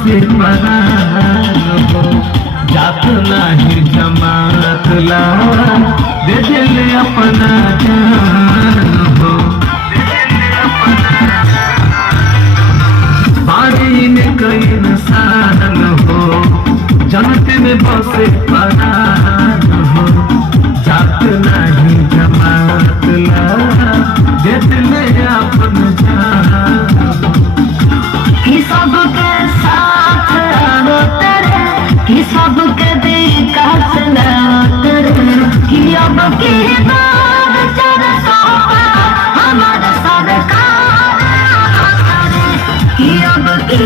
से परान हो जात नहीं जमात ला दे दिल अपना जान हो बारी में कई इंसान हो जनत में बसे परान हो जात नहीं जमात ला दे दिल अपना जान हो कि सबके साथ रोते रहे कि सबके विकास होते रहे कि अब की बात चरसों हमारे सरकार कि अब की